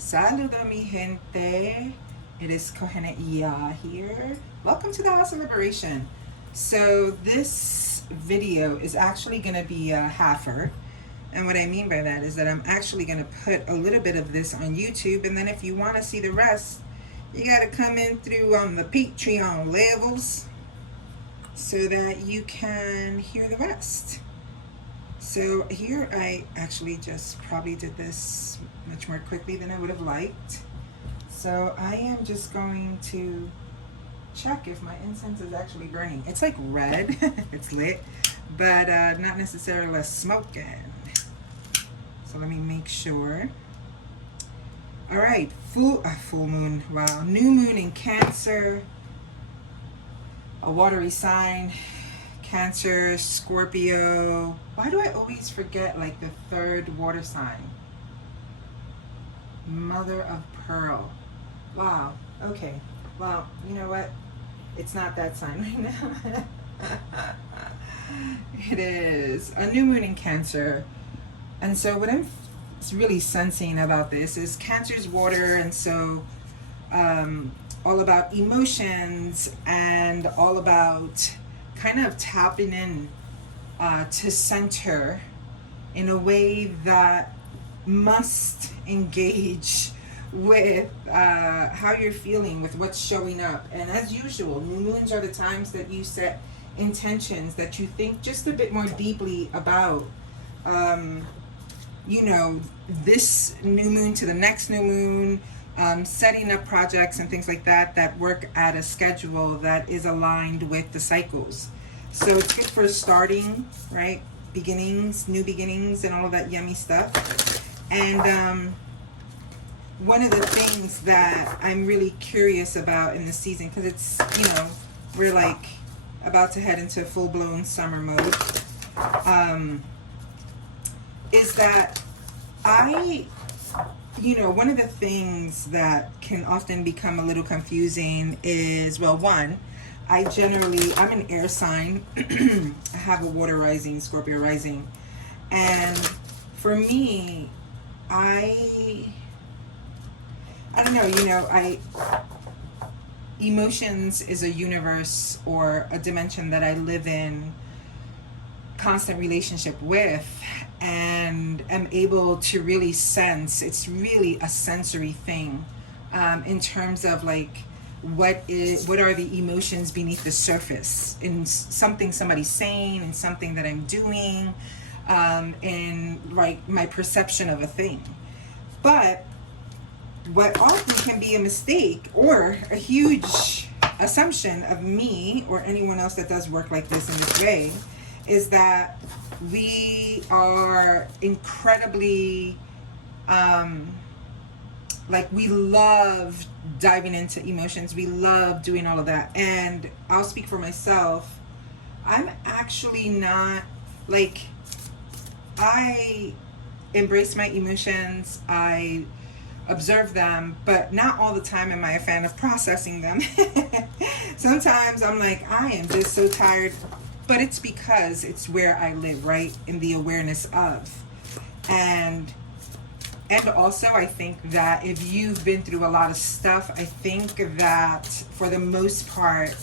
Saludo mi gente, it is Kohene Iya here. Welcome to the House of Liberation. So this video is actually going to be a halfer. And what I mean by that is that I'm actually going to put a little bit of this on YouTube, and then if you want to see the rest, you got to come in through the Patreon levels so that you can hear the rest. So here I actually just probably did this much more quickly than I would have liked. So I am just going to check if my incense is actually burning. It's like red, it's lit, but not necessarily smoking. So let me make sure. All right, full moon, wow. New moon in Cancer, a watery sign. Cancer, Scorpio. Why do I always forget like the third water sign? Mother of Pearl. Wow. Okay. Well, you know what? It's not that sign right now. It is a new moon in Cancer. And so what I'm really sensing about this is Cancer's water, and so all about emotions and all about kind of tapping in to center in a way that must engage with how you're feeling, with what's showing up. And as usual, new moons are the times that you set intentions that you think just a bit more deeply about. You know, this new moon to the next new moon, setting up projects and things like that that work at a schedule that is aligned with the cycles. So it's good for starting, right? Beginnings, new beginnings, and all of that yummy stuff. And one of the things that I'm really curious about in this season, because it's, you know, we're like about to head into full-blown summer mode, is that you know, one of the things that can often become a little confusing is, well, one, I'm an air sign. I have a water rising, Scorpio rising. And for me, I don't know, you know, emotions is a universe or a dimension that I live in constant relationship with, and am able to really sense. It's really a sensory thing, in terms of like what are the emotions beneath the surface in something somebody's saying, and something that I'm doing, and like my perception of a thing. But what often can be a mistake or a huge assumption of me or anyone else that does work like this in this way is that we are incredibly like, we love diving into emotions, we love doing all of that. And I'll speak for myself, I'm actually not like, I embrace my emotions, I observe them, but not all the time am I a fan of processing them. Sometimes I'm like, I am just so tired. But it's because it's where I live, right? In the awareness of. And also I think that if you've been through a lot of stuff, I think that for the most part,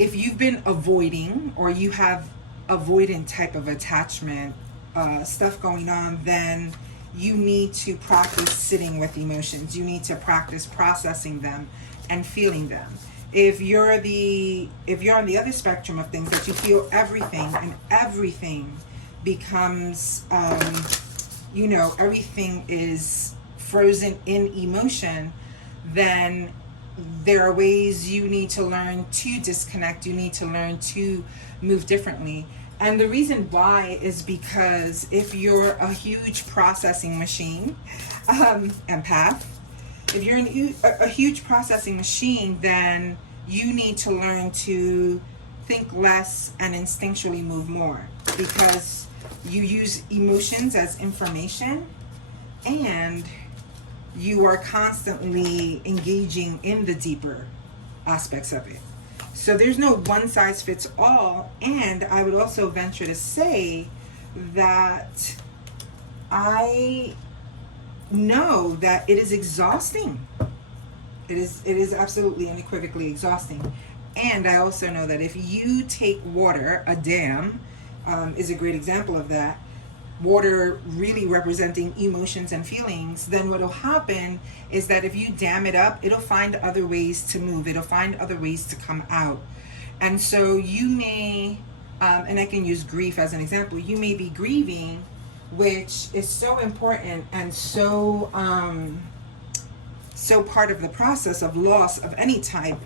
if you've been avoiding, or you have avoidant type of attachment stuff going on, then you need to practice sitting with emotions. You need to practice processing them and feeling them. If you're on the other spectrum of things, that you feel everything, and everything becomes, you know, everything is frozen in emotion, then there are ways you need to learn to disconnect. You need to learn to move differently. And the reason why is because if you're a huge processing machine, empath, if you're a huge processing machine, then you need to learn to think less and instinctually move more, because you use emotions as information, and you are constantly engaging in the deeper aspects of it. So there's no one size fits all. And I would also venture to say that I know that it is exhausting. It is absolutely unequivocally exhausting. And I also know that if you take water, a dam is a great example of that, water really representing emotions and feelings, then what'll happen is that if you dam it up, it'll find other ways to move. It'll find other ways to come out. And so you may, and I can use grief as an example, you may be grieving, which is so important and so part of the process of loss of any type.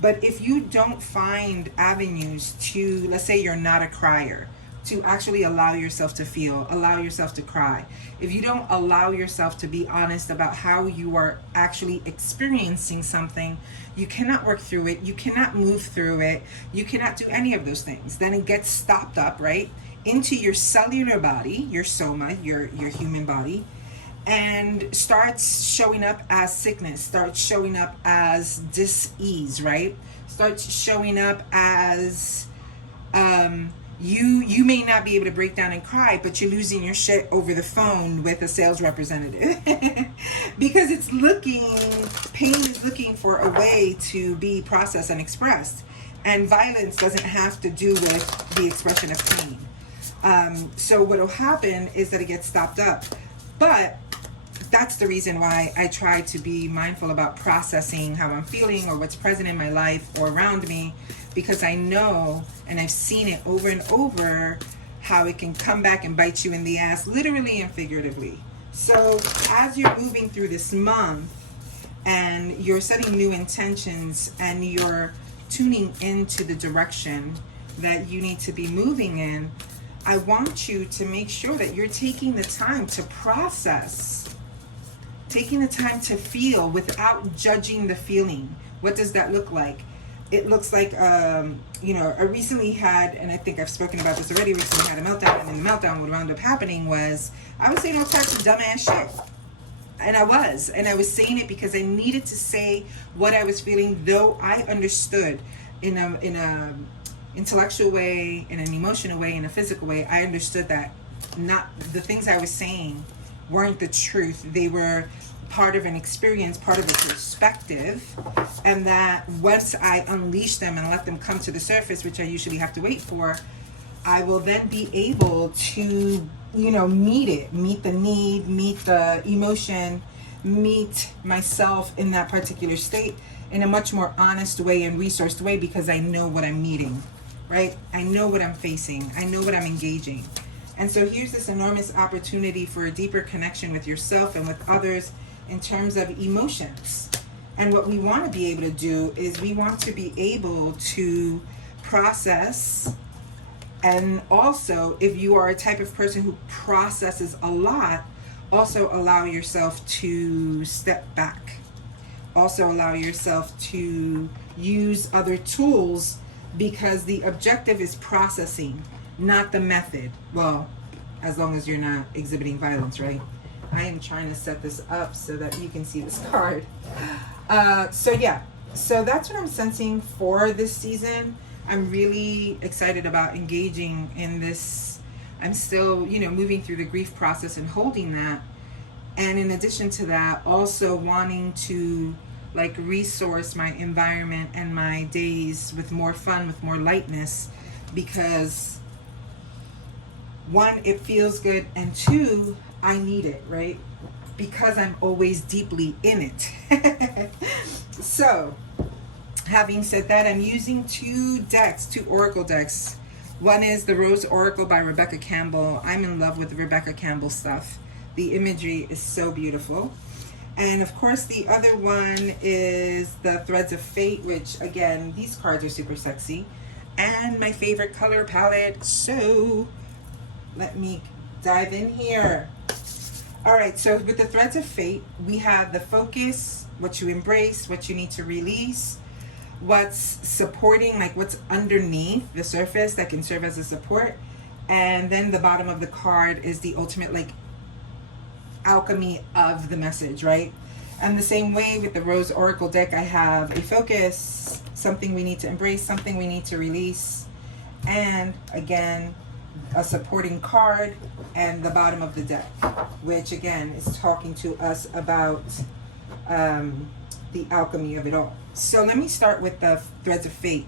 But if you don't find avenues to, let's say you're not a crier, to actually allow yourself to feel, allow yourself to cry. If you don't allow yourself to be honest about how you are actually experiencing something, you cannot work through it, you cannot move through it, you cannot do any of those things. Then it gets stopped up, right, into your cellular body, your soma, your human body, and starts showing up as sickness, starts showing up as dis-ease, right? Starts showing up as you may not be able to break down and cry, but you're losing your shit over the phone with a sales representative because pain is looking for a way to be processed and expressed, and violence doesn't have to do with the expression of pain. So what will happen is that it gets stopped up. But that's the reason why I try to be mindful about processing how I'm feeling or what's present in my life or around me, because I know, and I've seen it over and over, how it can come back and bite you in the ass, literally and figuratively. So as you're moving through this month and you're setting new intentions and you're tuning into the direction that you need to be moving in, I want you to make sure that you're taking the time to process, taking the time to feel without judging the feeling. What does that look like? It looks like, I recently had, and I think I've spoken about this already, recently had a meltdown, and in the meltdown what wound up happening was I was saying all types of dumbass shit. And I was saying it because I needed to say what I was feeling, though I understood in a intellectual way, in an emotional way, in a physical way. I understood that not the things I was saying weren't the truth. They were part of an experience, part of a perspective, and that once I unleash them and let them come to the surface, which I usually have to wait for, I will then be able to, meet the need, meet the emotion, meet myself in that particular state in a much more honest way and resourced way, because I know what I'm meeting, right? I know what I'm facing. I know what I'm engaging. And so here's this enormous opportunity for a deeper connection with yourself and with others in terms of emotions. And what we want to be able to do is we want to be able to process, and also, if you are a type of person who processes a lot, also allow yourself to step back. Also allow yourself to use other tools, because the objective is processing, not the method. Well, as long as you're not exhibiting violence, right? I am trying to set this up so that you can see this card. So that's what I'm sensing for this season. I'm really excited about engaging in this. I'm still, moving through the grief process and holding that. And in addition to that, also wanting to resource my environment and my days with more fun, with more lightness, because one, it feels good, and two, I need it, right? Because I'm always deeply in it. So, having said that, I'm using two oracle decks. One is the Rose Oracle by Rebecca Campbell. I'm in love with Rebecca Campbell stuff. The imagery is so beautiful. And of course, the other one is the Threads of Fate, which, again, these cards are super sexy. And my favorite color palette. So, let me dive in here. All right, so with the Threads of Fate, we have the focus, what you embrace, what you need to release, what's supporting, what's underneath the surface that can serve as a support. And then the bottom of the card is the ultimate, alchemy of the message, right? And the same way with the Rose Oracle deck, I have a focus, something we need to embrace, something we need to release, and again, a supporting card, and the bottom of the deck, which again is talking to us about the alchemy of it all. So let me start with the threads of fate.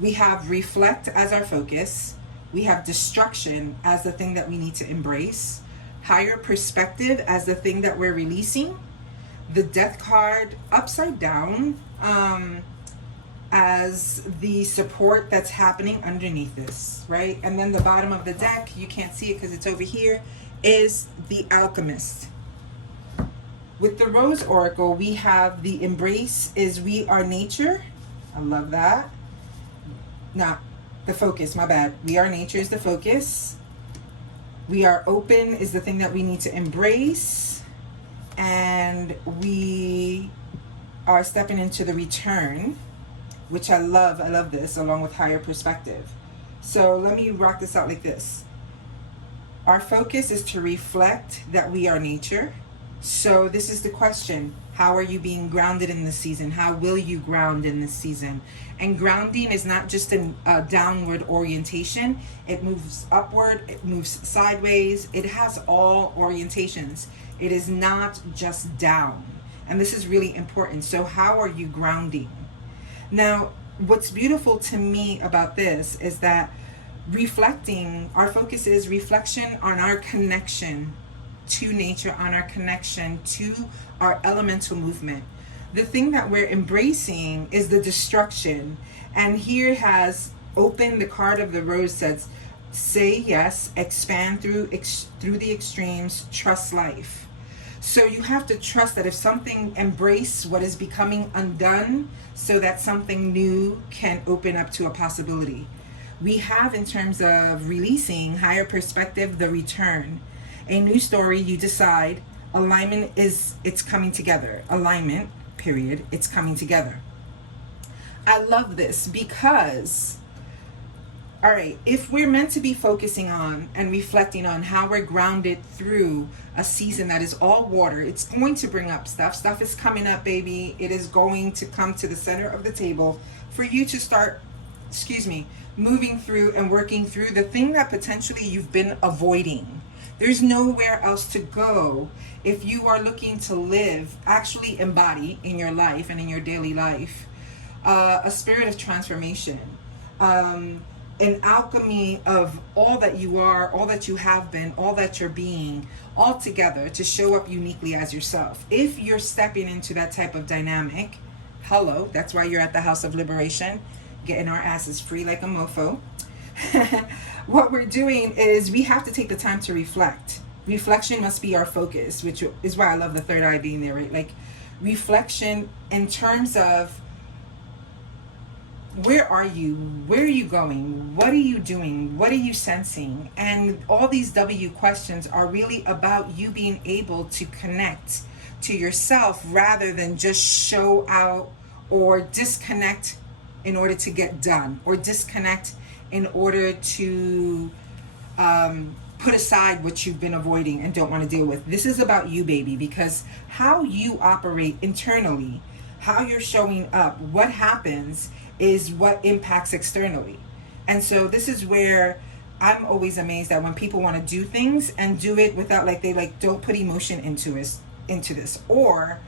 We have reflect as our focus. We have destruction as the thing that we need to embrace. Higher perspective as the thing that we're releasing. The death card upside down as the support that's happening underneath this, right? And then the bottom of the deck, you can't see it because it's over here, is the alchemist. With the Rose Oracle, we have the embrace is we are nature. I love that. Nah, the focus, my bad. We are nature is the focus. We are open is the thing that we need to embrace. And we are stepping into the return, which I love this, along with higher perspective. So let me rock this out like this. Our focus is to reflect that we are nature. So this is the question. How are you being grounded in this season? How will you ground in this season? And grounding is not just a downward orientation. It moves upward, it moves sideways. It has all orientations. It is not just down. And this is really important. So how are you grounding? Now, what's beautiful to me about this is that reflecting, our focus is reflection on our connection to nature, on our connection to our elemental movement. The thing that we're embracing is the destruction. And here has opened the card of the rose says, say yes, expand through the extremes, trust life. So you have to trust that if something, embrace what is becoming undone so that something new can open up to a possibility. We have, in terms of releasing, higher perspective, the return. A new story, you decide. Alignment is, it's coming together. Alignment, period, it's coming together. I love this because, all right, if we're meant to be focusing on and reflecting on how we're grounded through a season that is all water, it's going to bring up stuff. Stuff is coming up, baby. It is going to come to the center of the table for you to start, moving through and working through the thing that potentially you've been avoiding. There's nowhere else to go if you are looking to live, actually embody in your life and in your daily life, a spirit of transformation. An alchemy of all that you are, all that you have been, all that you're being, all together to show up uniquely as yourself. If you're stepping into that type of dynamic, hello, that's why you're at the House of Liberation, getting our asses free like a mofo. What we're doing is we have to take the time to reflect. Reflection must be our focus, which is why I love the third eye being there, right? Like reflection in terms of, where are you? Where are you going? What are you doing? What are you sensing? And all these W questions are really about you being able to connect to yourself rather than just show out or disconnect in order to get done, or disconnect in order to put aside what you've been avoiding and don't want to deal with. This is about you, baby, because how you operate internally, how you're showing up, what happens is what impacts externally. And so this is where I'm always amazed that when people want to do things and do it without, like, they like don't put emotion into this, or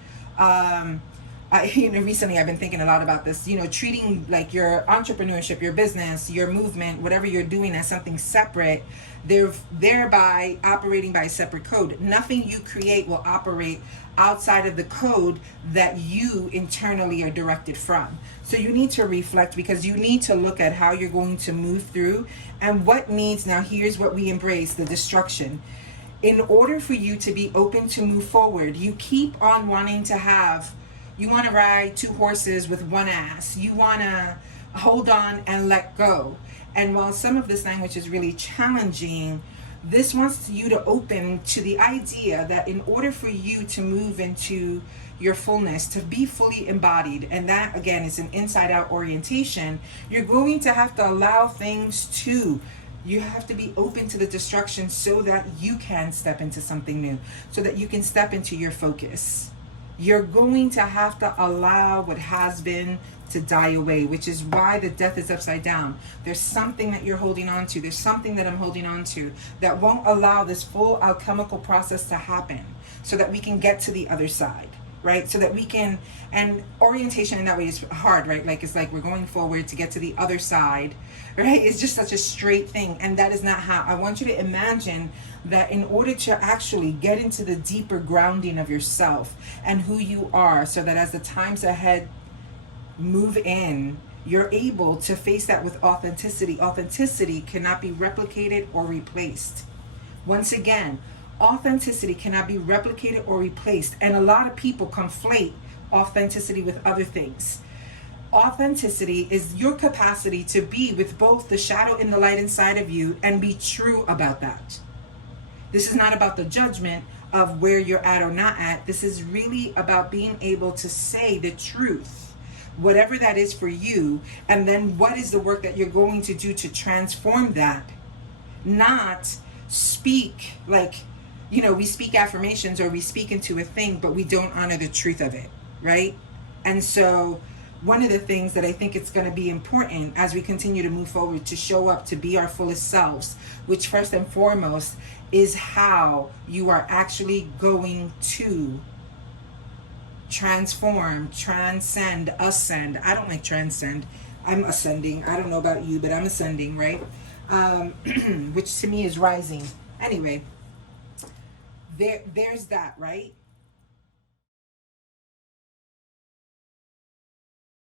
recently I've been thinking a lot about this, treating like your entrepreneurship, your business, your movement, whatever you're doing as something separate, thereby operating by a separate code. Nothing you create will operate outside of the code that you internally are directed from. So you need to reflect, because you need to look at how you're going to move through and what needs. Now here's what we embrace, the destruction. In order for you to be open to move forward, you keep on wanting to have, you want to ride two horses with one ass. You want to hold on and let go. And while some of this language is really challenging, this wants you to open to the idea that in order for you to move into your fullness, to be fully embodied, and that again is an inside out orientation, you're going to have to allow things to, you have to be open to the destruction so that you can step into something new, so that you can step into your focus. You're going to have to allow what has been to die away, which is why the death is upside down. There's something that you're holding on to. There's something that I'm holding on to that won't allow this full alchemical process to happen so that we can get to the other side, right? So that we can, and orientation in that way is hard, right? Like, it's like we're going forward to get to the other side, right? It's just such a straight thing. And that is not how. I want you to imagine that in order to actually get into the deeper grounding of yourself and who you are, so that as the times ahead move in, you're able to face that with authenticity. Authenticity cannot be replicated or replaced. Once again, authenticity cannot be replicated or replaced. And a lot of people conflate authenticity with other things. Authenticity is your capacity to be with both the shadow and the light inside of you and be true about that. This is not about the judgment of where you're at or not at. This is really about being able to say the truth, whatever that is for you, and then what is the work that you're going to do to transform that. Not speak like, you know, we speak affirmations or we speak into a thing, but we don't honor the truth of it, right? And so one of the things that I think it's going to be important as we continue to move forward to show up to be our fullest selves, which first and foremost is how you are actually going to transform, transcend, ascend. I don't like transcend. I'm ascending. I don't know about you, but I'm ascending, right? Which to me is rising. Anyway, there's that, right?